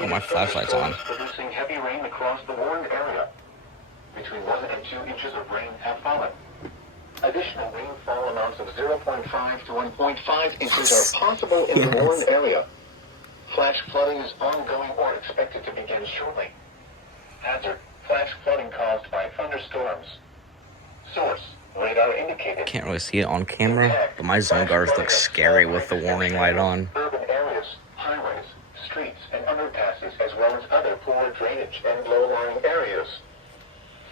Oh, my flashlight's on. Producing heavy rain across the warned area. Between 1 and 2 inches of rain have fallen. Additional rainfall amounts of 0.5 to 1.5 inches are possible in the warned area. Flash flooding is ongoing or expected to begin shortly. Hazard: flash flooding caused by thunderstorms. Source: radar indicated. Can't really see it on camera, but my zone guards look scary with the warning light on. Urban areas, highways, streets, and underpasses, as well as other poor drainage and low-lying areas.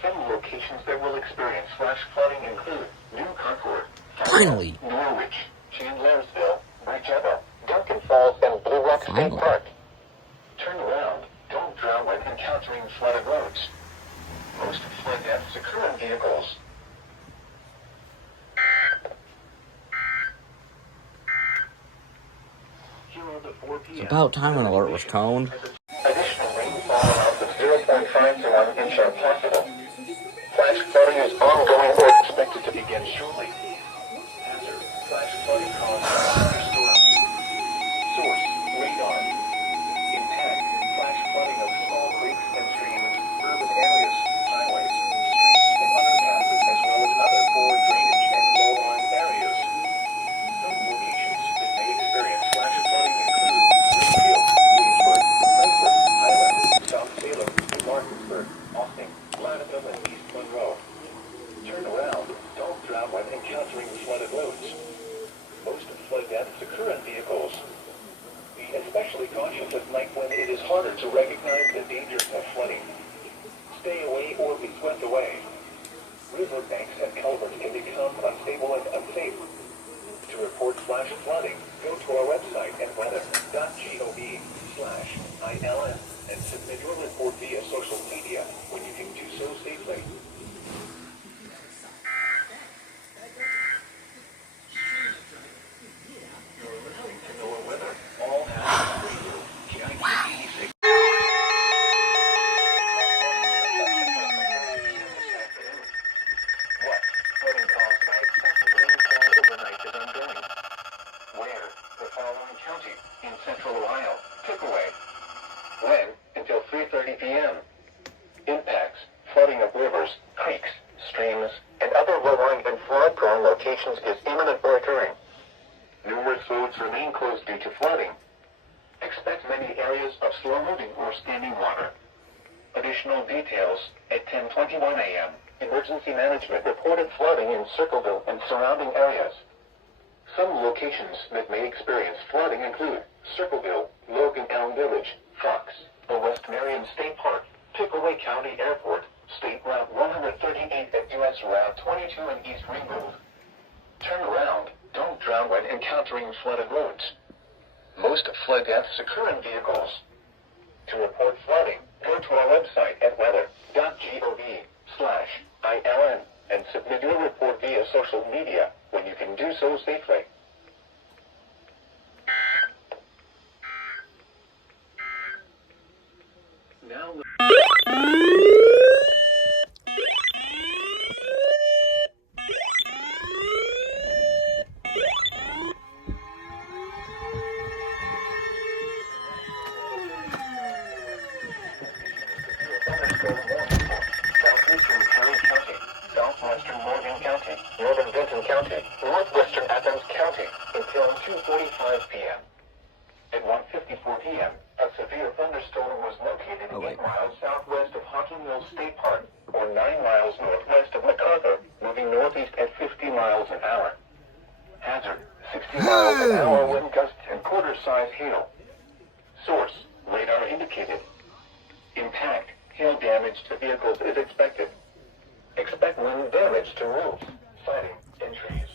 Some locations that will experience flash flooding include New Concord, Finally! Norwich, Chandlersville, Bridgetta, Duncan Falls, and Blue Rock State Park. Turn around. Don't drown when encountering flooded roads. Most flood deaths occur in vehicles. It's about time an alert was toned. Additional rainfall amounts of 0.5 to 1 inch are possible. Flash flooding is ongoing or expected to begin shortly. Hazard: flash flooding caused by thunderstorms. Source: radar. Impact: flash flooding of small creeks and streams, urban areas, highways, streets, and underpasses, as well as other poor drainage and low-lying areas. Some locations that may experience flash flooding include Greenfield, Leesburg, Frankfort, Highland, South Salem, New Martinsburg, Austin, Lattimore, and East Monroe. Turn around. Don't drown when encountering flooded roads. Most flood deaths occur in vehicles. Be especially cautious at night when it is harder to recognize the dangers of flooding. Stay away or be swept away. River banks and culverts can become unstable and unsafe. To report flash flooding, go to our website at weather.gov/ILN and submit your report via social media when you can do so safely. You're listening to NOAA Weather. All hazards radio. KIQ 86. What? Flooding caused by excessive rainfall overnight is ongoing. Where? The following county in central Ohio. Pickaway. When? Until 3:30 p.m. Impacts: flooding of rivers, creeks, streams, and other low-lying and flood-prone locations is imminent or occurring. Numerous roads remain closed due to flooding. Expect many areas of slow-moving or standing water. Additional details at 10:21 a.m. Emergency management reported flooding in Circleville and surrounding areas. Some locations that may experience flooding include Circleville, Logan Elm Village, Fox, the West Marion State Park, Pickaway County Airport, State Route 138 at U.S. Route 22 and East Ringgold. Turn around. Don't drown when encountering flooded roads. Most flood deaths occur in vehicles. To report flooding, go to our website at weather.gov/ILN and submit your report via social media when you can do so safely. Now Southeastern Perry County, Southwestern Morgan County, Northern Benton County, Northwestern Athens County until 2:45 p.m. At 1:54 p.m., a severe thunderstorm was located 8 miles southwest of Hocking Mills State Park, or 9 miles northwest of MacArthur, moving northeast at 50 miles an hour. Hazard: 60 miles an hour wind gusts and quarter-size hail. Source: radar indicated. Impact: hail damage to vehicles is expected. Expect wind damage to roofs, siding, and trees.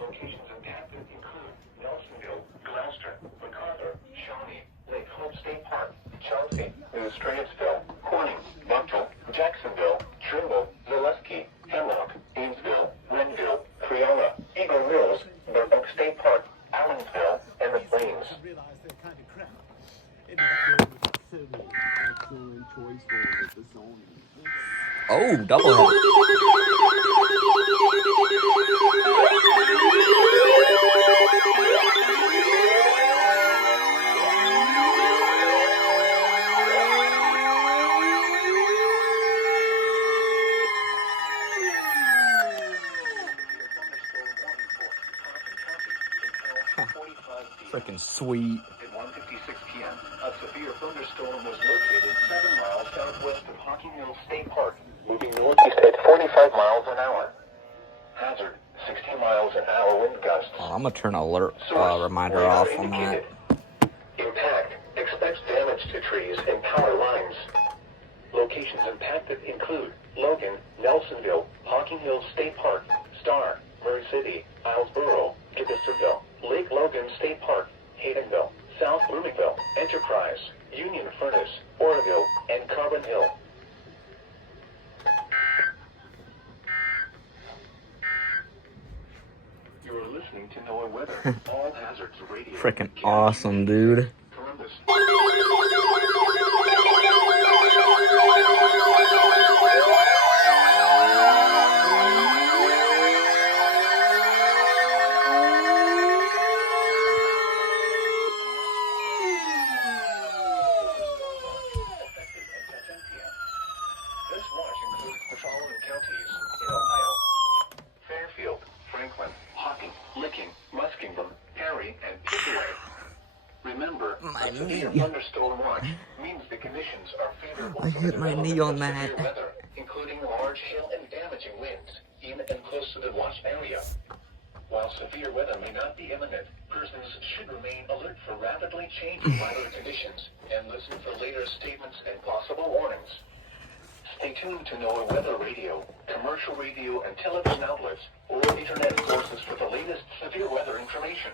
Locations impacted include Nelsonville, Gloucester, MacArthur, Shawnee, Lake Hope State Park, Chelsea, New Straitsville, Corning, Buckle, Jacksonville, Trimble, Zaleski, Hemlock, Amesville, Renville, Creola, Eagle Mills, Burr Oak State Park, Allensville, and the Plains. Oh, double hit. Sweet. At 1:56 p.m., a severe thunderstorm was located 7 miles southwest of Hocking Hill State Park, moving northeast at 45 miles an hour. Hazard, 60 miles an hour wind gusts. I'm gonna turn alert Source, reminder radar off on that. indicated. Impact, expect damage to trees and power lines. Locations impacted include Logan, Nelsonville, Hocking Hill State Park, Star, Murray City, Islesboro, Kibisserville, Lake Logan State Park, Haydenville, South Bloomingville, Enterprise, Union Furnace, Oroville, and Carbon Hill. You're listening to NOAA Weather. All hazards radio. Freaking awesome, dude. Columbus. This watch includes the following counties in Ohio: Fairfield, Franklin, Hocking, Licking, Muskingum, Perry, and Pickaway. Remember, My a severe knee. thunderstorm watch means the conditions are favorable I for hit the my development knee on of that. severe weather, including large hail and damaging winds in and close to the watch area. While severe weather may not be imminent, persons should remain alert for rapidly changing weather conditions and listen for later statements and possible warnings. Stay tuned to NOAA Weather Radio, commercial radio and television outlets, or internet sources for the latest severe weather information.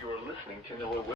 You are listening to NOAA Weather.